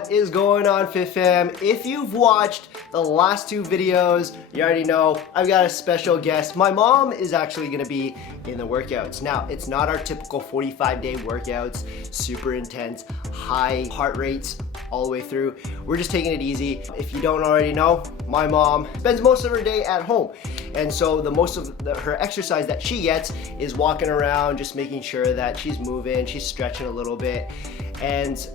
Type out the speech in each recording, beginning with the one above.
What is going on, Fit Fam? If you've watched the last two videos, you already know I've got a special guest. My mom is actually gonna be in the workouts. Now, it's not our typical 45-day workouts, super intense, high heart rates all the way through. We're just taking it easy. If you don't already know, my mom spends most of her day at home. And so her exercise that she gets is walking around, just making sure that she's moving, she's stretching a little bit. And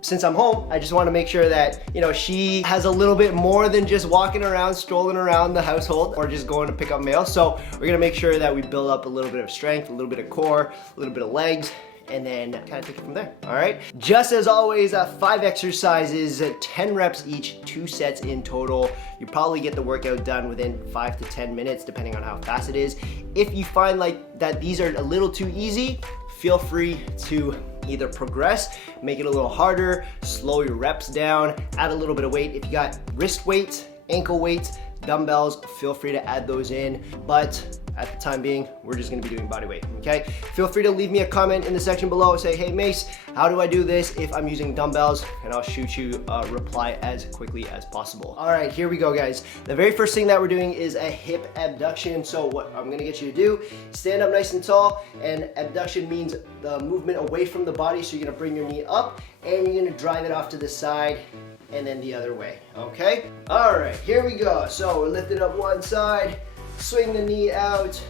since I'm home, I just want to make sure that, you know, she has a little bit more than just walking around, strolling around the household or just going to pick up mail. So we're going to make sure that we build up a little bit of strength, a little bit of core, a little bit of legs, and then kind of take it from there. All right. Just as always, 5 exercises, 10 reps each, 2 sets in total. You probably get the workout done within 5 to 10 minutes, depending on how fast it is. If you find like that these are a little too easy, feel free to either progress, make it a little harder, slow your reps down, add a little bit of weight. If you got wrist weights, ankle weights, dumbbells, feel free to add those in. But at the time being, we're just gonna be doing body weight, okay? Feel free to leave me a comment in the section below. Say, hey Mace, how do I do this if I'm using dumbbells? And I'll shoot you a reply as quickly as possible. All right, here we go, guys. The very first thing that we're doing is a hip abduction. So what I'm gonna get you to do, stand up nice and tall, and abduction means the movement away from the body. So you're gonna bring your knee up and you're gonna drive it off to the side and then the other way, okay? All right, here we go. So we're lifting up one side, swing the knee out,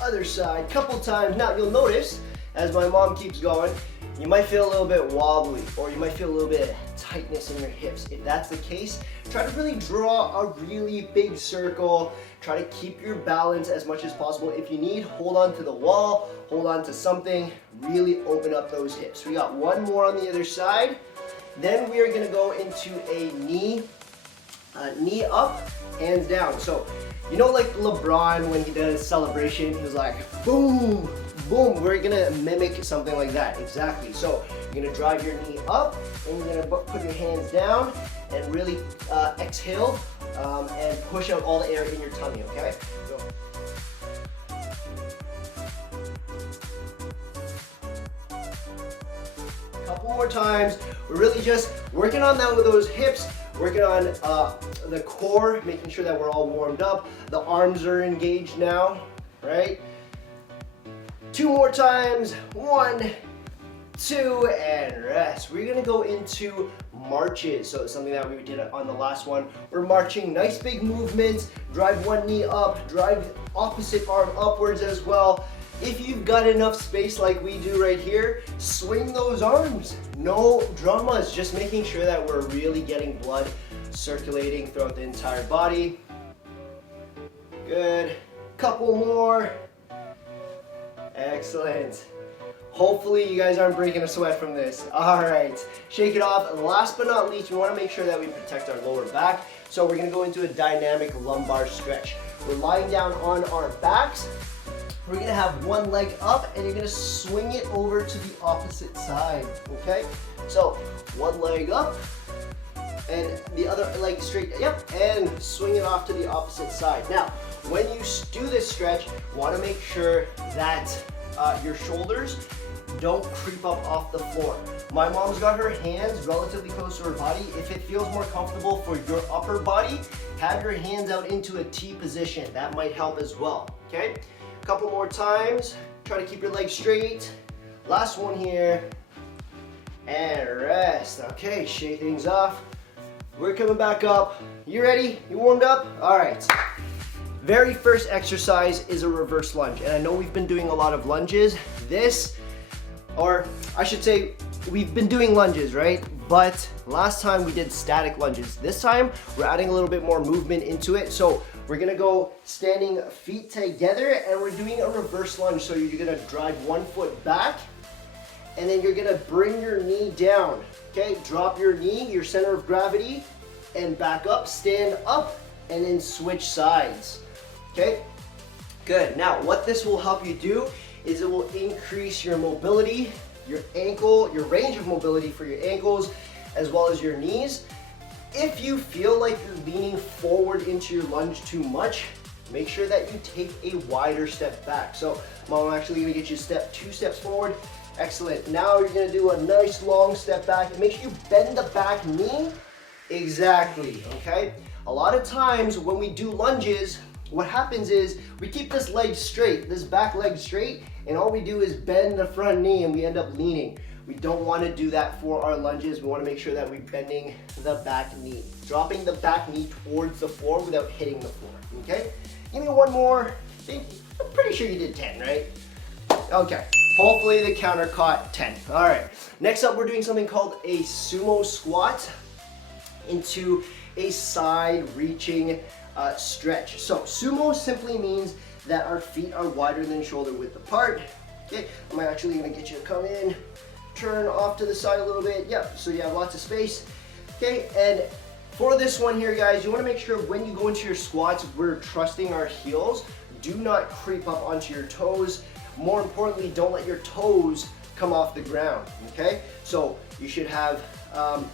other side, couple times. Now you'll notice, as my mom keeps going, you might feel a little bit wobbly or you might feel a little bit of tightness in your hips. If that's the case, try to really draw a really big circle. Try to keep your balance as much as possible. If you need, hold on to the wall, hold on to something, really open up those hips. We got one more on the other side. Then we are gonna go into a knee up, hands down. So, you know, like LeBron when he did a celebration, he was like, boom, boom. We're gonna mimic something like that, exactly. So you're gonna drive your knee up and you're gonna put your hands down and really exhale and push out all the air in your tummy, okay? So. Couple more times. We're really just working on that with those hips, working on the core, making sure that we're all warmed up. The arms are engaged now, right? 2 more times. 1, 2, and rest. We're gonna go into marches. So it's something that we did on the last one. We're marching, nice big movements. Drive one knee up, drive opposite arm upwards as well. If you've got enough space like we do right here, swing those arms. No dramas, just making sure that we're really getting blood circulating throughout the entire body. Good. Couple more. Excellent. Hopefully you guys aren't breaking a sweat from this. All right, shake it off. Last but not least, we want to make sure that we protect our lower back. So we're going to go into a dynamic lumbar stretch. We're lying down on our backs. We're gonna have one leg up and you're gonna swing it over to the opposite side, okay? So one leg up and the other leg straight, yep, and swing it off to the opposite side. Now, when you do this stretch, wanna make sure that your shoulders don't creep up off the floor. My mom's got her hands relatively close to her body. If it feels more comfortable for your upper body, have your hands out into a T position. That might help as well, okay? Couple more times. Try to keep your legs straight. Last one here. And rest. Okay, shake things off. We're coming back up. You ready? You warmed up? All right. Very first exercise is a reverse lunge. And I know we've been doing a lot of lunges. We've been doing lunges, right? But last time we did static lunges. This time, we're adding a little bit more movement into it. So we're gonna go standing feet together and we're doing a reverse lunge. So you're gonna drive one foot back and then you're gonna bring your knee down, okay? Drop your knee, your center of gravity, and back up, stand up, and then switch sides, okay? Good, now what this will help you do is it will increase your mobility, your range of mobility for your ankles, as well as your knees. If you feel like you're leaning forward into your lunge too much, make sure that you take a wider step back. So Mom, I'm actually gonna get you 2 steps forward, Excellent. Now you're gonna do a nice long step back and make sure you bend the back knee. Exactly, okay? A lot of times when we do lunges, what happens is we keep this leg straight, this back leg straight, and all we do is bend the front knee and we end up leaning. We don't want to do that for our lunges. We want to make sure that we're bending the back knee, dropping the back knee towards the floor without hitting the floor, okay? Give me one more. I'm pretty sure you did 10, right? Okay, hopefully the counter caught 10. All right, next up we're doing something called a sumo squat into a side reaching stretch. So sumo simply means that our feet are wider than shoulder width apart. Okay, I'm actually gonna get you to come in, turn off to the side a little bit. Yep, so you have lots of space. Okay, and for this one here, guys, you wanna make sure when you go into your squats, we're trusting our heels. Do not creep up onto your toes. More importantly, don't let your toes come off the ground, okay? So you should have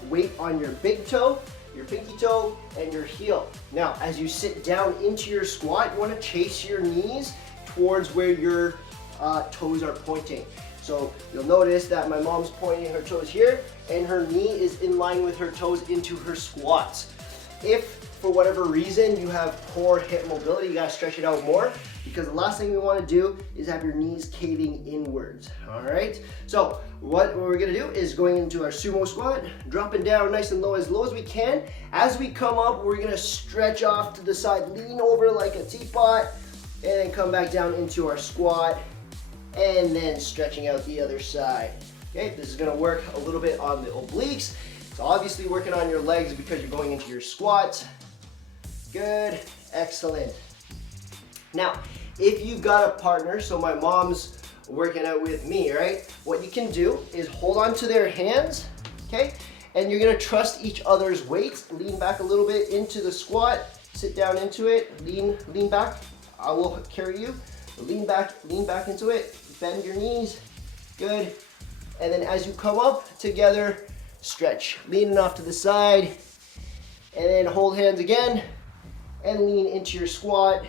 weight on your big toe, your pinky toe, and your heel. Now, as you sit down into your squat, you want to chase your knees towards where your toes are pointing. So you'll notice that my mom's pointing her toes here, and her knee is in line with her toes into her squats. If for whatever reason you have poor hip mobility, you gotta stretch it out more, because the last thing we want to do is have your knees caving inwards. All right, so what we're gonna do is going into our sumo squat, dropping down nice and low as we can. As we come up, we're gonna stretch off to the side, lean over like a teapot, and then come back down into our squat, and then stretching out the other side. Okay, this is gonna work a little bit on the obliques. It's obviously working on your legs because you're going into your squats. Good, excellent. Now, if you've got a partner, so my mom's working out with me, right? What you can do is hold on to their hands, okay? And you're gonna trust each other's weights. Lean back a little bit into the squat, sit down into it, lean back. I will carry you. Lean back into it, bend your knees, good. And then as you come up together, stretch, leaning off to the side, and then hold hands again, and lean into your squat,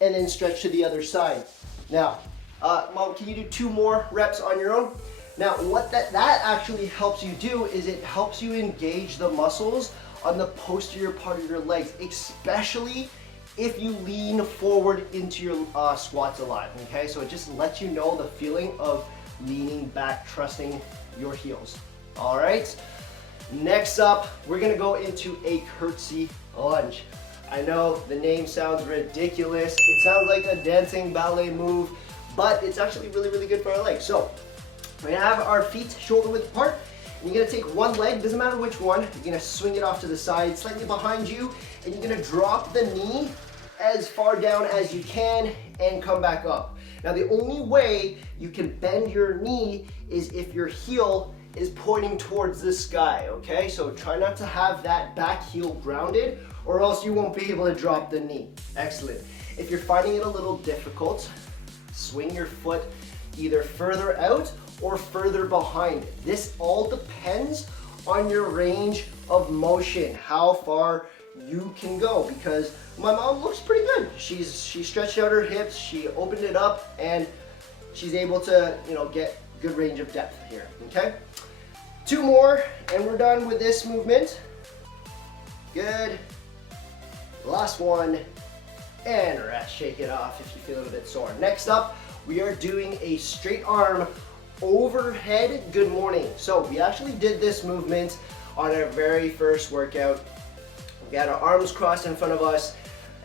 and then stretch to the other side. Now, Mom, can you do 2 more reps on your own? Now, what that actually helps you do is it helps you engage the muscles on the posterior part of your legs, especially if you lean forward into your squats a lot, okay? So it just lets you know the feeling of leaning back, trusting your heels. All right, next up, we're gonna go into a curtsy lunge. I know the name sounds ridiculous. It sounds like a dancing ballet move, but it's actually really, really good for our legs. So we're gonna have our feet shoulder width apart, and you're gonna take one leg, doesn't matter which one, you're gonna swing it off to the side, slightly behind you, and you're gonna drop the knee as far down as you can and come back up. Now, the only way you can bend your knee is if your heel is pointing towards the sky, okay? So try not to have that back heel grounded, or else you won't be able to drop the knee. Excellent. If you're finding it a little difficult, swing your foot either further out or further behind. This all depends on your range of motion, how far you can go, because my mom looks pretty good. She stretched out her hips, she opened it up, and she's able to, get good range of depth here, okay? 2 more, and we're done with this movement. Good. Last one, and rest, shake it off if you feel a bit sore. Next up, we are doing a straight arm overhead good morning. So we actually did this movement on our very first workout. We had our arms crossed in front of us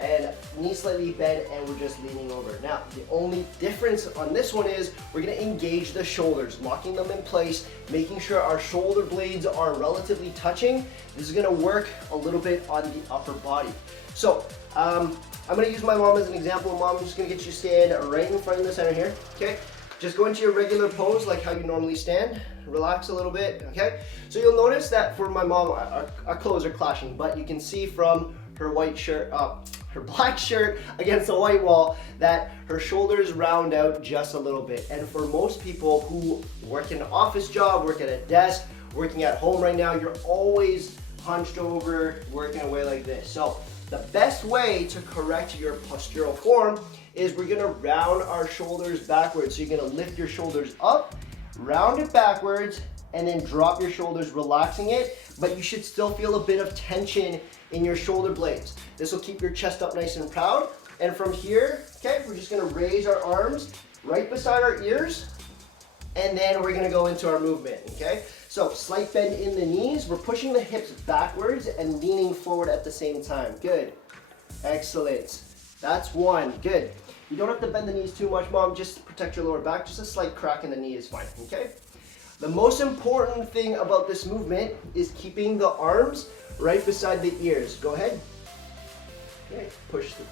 and knees slightly bent, and we're just leaning over. Now, the only difference on this one is we're gonna engage the shoulders, locking them in place, making sure our shoulder blades are relatively touching. This is gonna work a little bit on the upper body. So, I'm gonna use my mom as an example. Mom, I'm just gonna get you to stand right in front of the center here, okay? Just go into your regular pose like how you normally stand. Relax a little bit, okay? So you'll notice that for my mom, our clothes are clashing, but you can see from her white shirt, her black shirt against the white wall, that her shoulders round out just a little bit. And for most people who work in an office job, work at a desk, working at home right now, you're always hunched over, working away like this. So the best way to correct your postural form is we're gonna round our shoulders backwards. So you're gonna lift your shoulders up, round it backwards, and then drop your shoulders, relaxing it, but you should still feel a bit of tension in your shoulder blades. This will keep your chest up nice and proud. And from here, okay, we're just gonna raise our arms right beside our ears, and then we're gonna go into our movement, okay? So slight bend in the knees. We're pushing the hips backwards and leaning forward at the same time. Good, excellent. That's one, good. You don't have to bend the knees too much, Mom, just protect your lower back. Just a slight crack in the knee is fine, okay? The most important thing about this movement is keeping the arms right beside the ears. Go ahead. Okay, push the,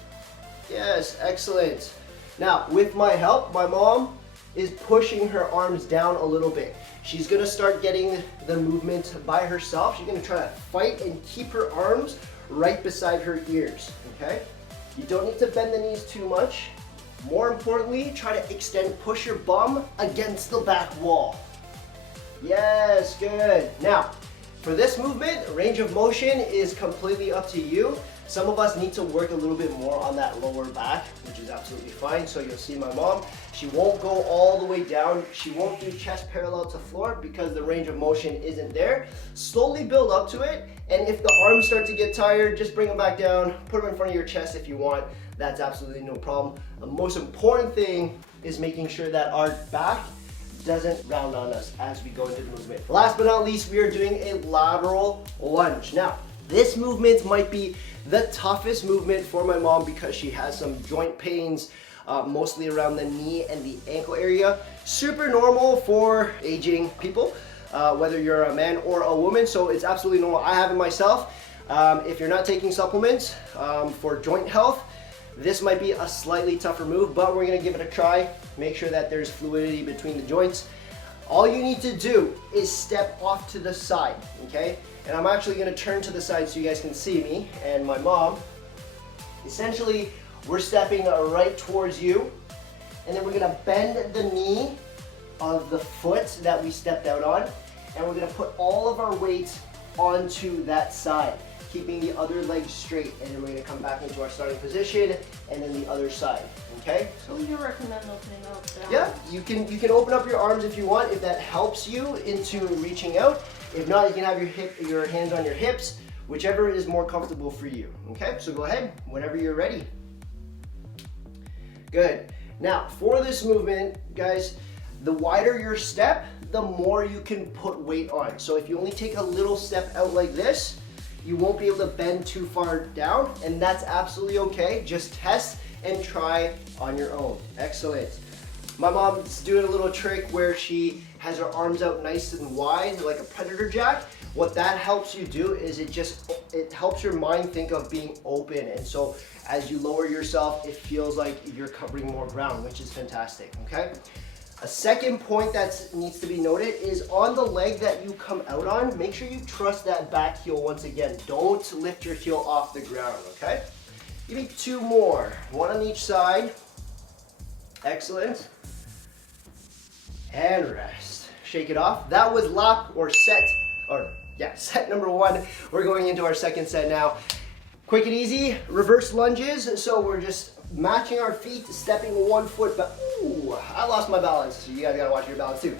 yes, excellent. Now, with my help, my mom is pushing her arms down a little bit. She's gonna start getting the movement by herself. She's gonna try to fight and keep her arms right beside her ears, okay? You don't need to bend the knees too much. More importantly, try to extend, push your bum against the back wall. Yes, good. Now, for this movement, range of motion is completely up to you. Some of us need to work a little bit more on that lower back, which is absolutely fine. So you'll see my mom, she won't go all the way down. She won't do chest parallel to floor because the range of motion isn't there. Slowly build up to it. And if the arms start to get tired, just bring them back down, put them in front of your chest if you want. That's absolutely no problem. The most important thing is making sure that our back doesn't round on us as we go into the movement. Last but not least, we are doing a lateral lunge. Now, this movement might be the toughest movement for my mom because she has some joint pains, mostly around the knee and the ankle area. Super normal for aging people, whether you're a man or a woman, so it's absolutely normal. I have it myself. If you're not taking supplements for joint health, this might be a slightly tougher move, but we're gonna give it a try. Make sure that there's fluidity between the joints. All you need to do is step off to the side, okay? And I'm actually gonna turn to the side so you guys can see me and my mom. Essentially, we're stepping right towards you, and then we're gonna bend the knee of the foot that we stepped out on, and we're gonna put all of our weight onto that side, keeping the other leg straight, and then we're gonna come back into our starting position, and then the other side, okay? So you recommend opening up the arms? Yeah, you can open up your arms if you want, if that helps you into reaching out. If not, you can have your hands on your hips, whichever is more comfortable for you, okay? So go ahead, whenever you're ready. Good. Now, for this movement, guys, the wider your step, the more you can put weight on. So if you only take a little step out like this, you won't be able to bend too far down, and that's absolutely okay. Just test and try on your own. Excellent. My mom's doing a little trick where she has her arms out nice and wide, like a predator jack. What that helps you do is it helps your mind think of being open, and so as you lower yourself, it feels like you're covering more ground, which is fantastic, okay? A second point that needs to be noted is on the leg that you come out on, make sure you trust that back heel once again. Don't lift your heel off the ground, okay? Give me two more, one on each side. Excellent. And rest. Shake it off. That was set number one. We're going into our second set now. Quick and easy, reverse lunges. So we're just matching our feet, stepping one foot back. Ooh, I lost my balance. So you guys gotta watch your balance too.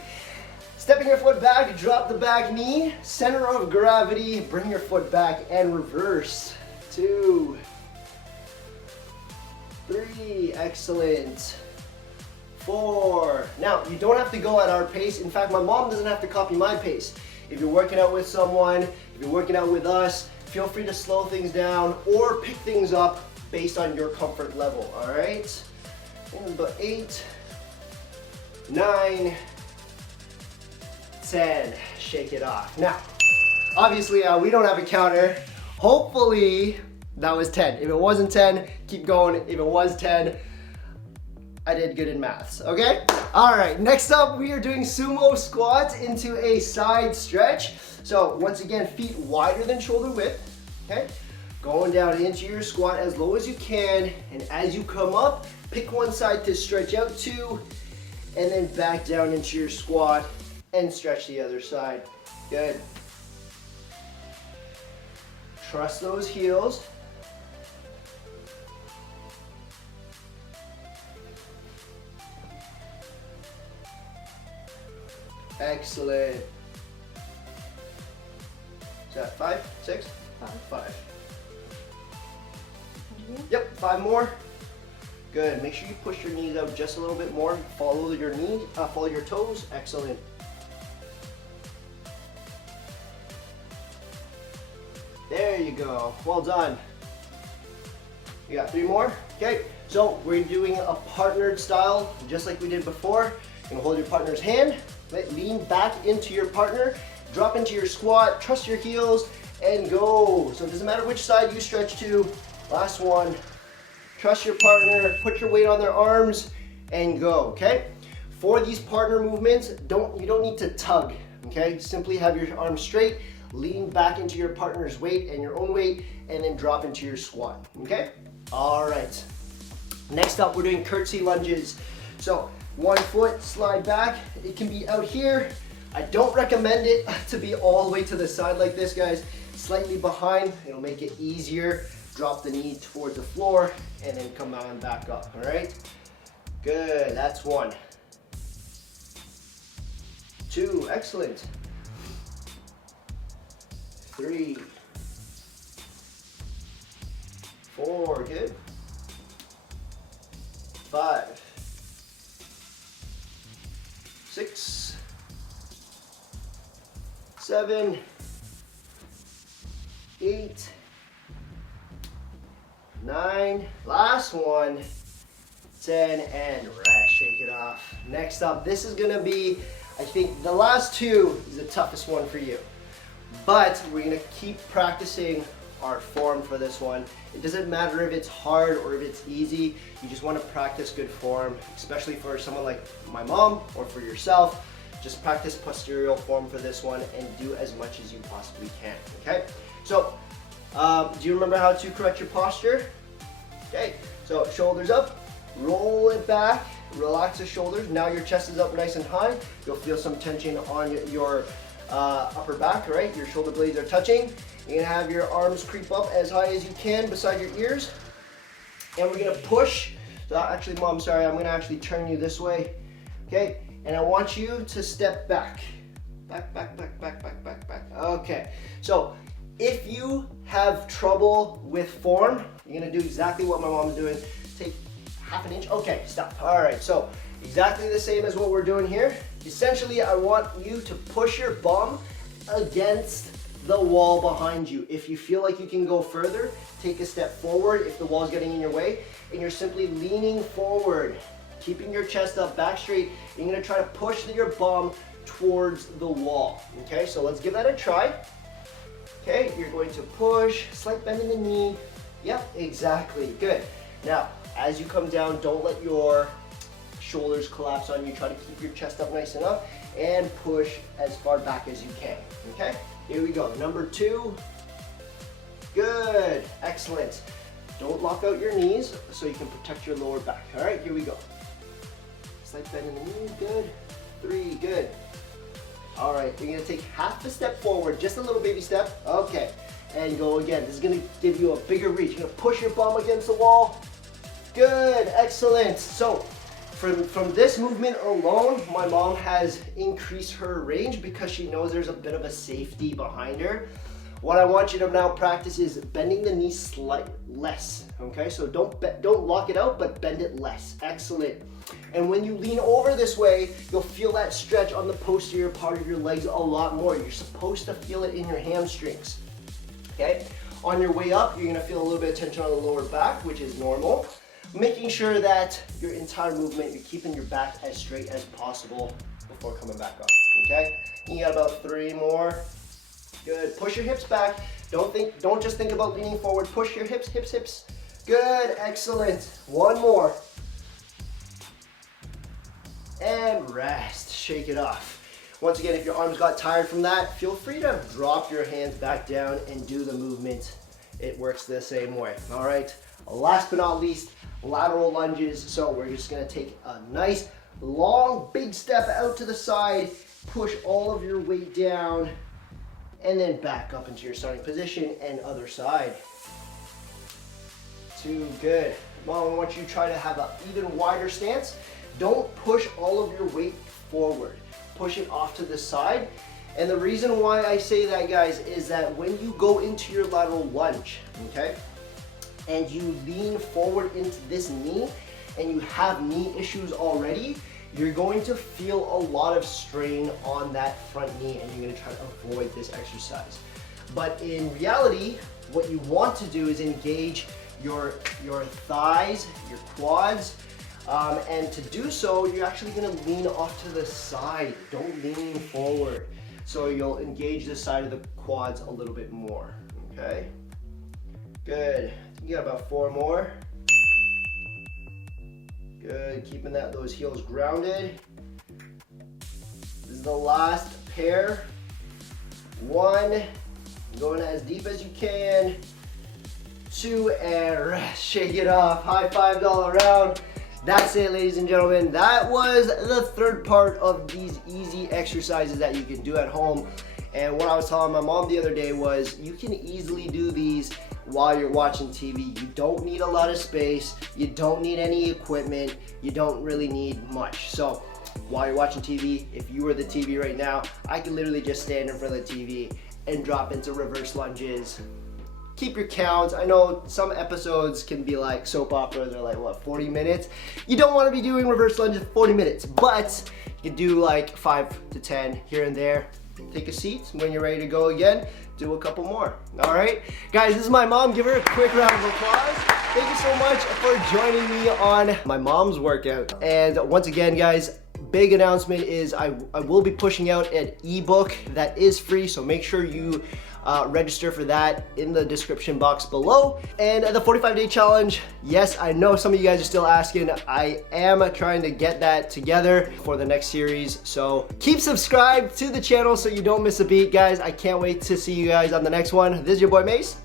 Stepping your foot back, drop the back knee, center of gravity, bring your foot back and reverse. 2, 3, excellent. 4. Now, you don't have to go at our pace. In fact, my mom doesn't have to copy my pace. If you're working out with someone, if you're working out with us, feel free to slow things down or pick things up based on your comfort level, all right? And 8, 9, 10, shake it off. Now, obviously, we don't have a counter. Hopefully, that was 10. If it wasn't 10, keep going. If it was 10, I did good in maths, okay? All right, next up, we are doing sumo squats into a side stretch. So once again, feet wider than shoulder width, okay? Going down into your squat as low as you can, and as you come up, pick one side to stretch out to, and then back down into your squat and stretch the other side. Good. Trust those heels. Excellent. Is that 5, 6? 5. Yep, 5 more. Good. Make sure you push your knees out just a little bit more. Follow your knees, follow your toes. Excellent. There you go. Well done. You got 3 more. Okay. So we're doing a partnered style, just like we did before. You're gonna hold your partner's hand, lean back into your partner, drop into your squat, trust your heels, and go. So it doesn't matter which side you stretch to. Last one. Trust your partner, put your weight on their arms, and go, okay? For these partner movements, you don't need to tug, okay? Simply have your arms straight, lean back into your partner's weight and your own weight, and then drop into your squat, okay? All right. Next up, we're doing curtsy lunges. So 1 foot, slide back. It can be out here. I don't recommend it to be all the way to the side like this, guys. Slightly behind, it'll make it easier. Drop the knee towards the floor and then come on back up, all right? Good, that's 1. 2, excellent. 3, 4, good. 5, 6, 7, 8, 9, last one, 10, and rest, shake it off. Next up, this is gonna be, I think the last 2 is the toughest one for you. But we're gonna keep practicing our form for this one. It doesn't matter if it's hard or if it's easy, you just wanna practice good form, especially for someone like my mom or for yourself. Just practice posterior form for this one and do as much as you possibly can, okay? So, do you remember how to correct your posture? Okay, so shoulders up, roll it back, relax the shoulders. Now your chest is up nice and high. You'll feel some tension on your upper back, right? Your shoulder blades are touching. You're gonna have your arms creep up as high as you can beside your ears. And we're gonna push. So actually, Mom, sorry, I'm gonna actually turn you this way. Okay, and I want you to step back. Back, back, back, back, back, back, back. Okay, so if you have trouble with form, you're gonna do exactly what my mom's doing. Take half an inch. Okay, stop. All right, so exactly the same as what we're doing here. Essentially, I want you to push your bum against the wall behind you. If you feel like you can go further, take a step forward if the wall's getting in your way, and you're simply leaning forward, keeping your chest up, back straight. You're gonna try to push your bum towards the wall. Okay, so let's give that a try. Okay, you're going to push, slight bend in the knee. Yep, exactly, good. Now, as you come down, don't let your shoulders collapse on you. Try to keep your chest up nice enough and push as far back as you can, okay? Here we go, number 2. Good, excellent. Don't lock out your knees so you can protect your lower back. All right, here we go. Slight bend in the knee, good. 3, good. All right, you're gonna take half a step forward, just a little baby step. Okay, and go again. This is gonna give you a bigger reach. You're gonna push your bum against the wall. Good, excellent. So from this movement alone, my mom has increased her range because she knows there's a bit of a safety behind her. What I want you to now practice is bending the knee slightly less, okay? So don't lock it out, but bend it less. Excellent. And when you lean over this way, you'll feel that stretch on the posterior part of your legs a lot more. You're supposed to feel it in your hamstrings, okay? On your way up, you're gonna feel a little bit of tension on the lower back, which is normal. Making sure that your entire movement, you're keeping your back as straight as possible before coming back up, okay? You got about 3 more. Good, push your hips back. Don't just think about leaning forward. Push your hips, hips, hips. Good, excellent. 1 more. And rest, shake it off. Once again, if your arms got tired from that, feel free to drop your hands back down and do the movement. It works the same way, all right? Last but not least, lateral lunges. So we're just gonna take a nice, long, big step out to the side, push all of your weight down, and then back up into your starting position and other side. 2, good. Mom, I want you to try to have an even wider stance. Don't push all of your weight forward. push it off to the side. And the reason why I say that, guys, is that when you go into your lateral lunge, okay, and you lean forward into this knee, and you have knee issues already, you're going to feel a lot of strain on that front knee, and you're gonna try to avoid this exercise. But in reality, what you want to do is engage your thighs, your quads, and to do so, you're actually gonna lean off to the side. Don't lean forward. So you'll engage the side of the quads a little bit more, okay? Good, you got about 4 more. Good, keeping those heels grounded. This is the last pair. 1, going as deep as you can. 2, and rest, shake it off. High 5 all around. That's it, ladies and gentlemen. That was the third part of these easy exercises that you can do at home. And what I was telling my mom the other day was you can easily do these while you're watching TV. You don't need a lot of space. You don't need any equipment. You don't really need much. So while you're watching TV, if you were the TV right now, I could literally just stand in front of the TV and drop into reverse lunges. Keep your counts. I know some episodes can be like soap operas, they're like, what, 40 minutes? You don't want to be doing reverse lunges for 40 minutes, but you can do like 5 to 10 here and there. Take a seat. When you're ready to go again, do a couple more. All right, guys, this is my mom. Give her a quick round of applause. Thank you so much for joining me on my mom's workout. And once again, guys, big announcement is I will be pushing out an ebook that is free, so make sure you register for that in the description box below. And the 45-day challenge, yes, I know some of you guys are still asking. I am trying to get that together for the next series, so keep subscribed to the channel so you don't miss a beat, guys. I can't wait to see you guys on the next one. This is your boy Mace.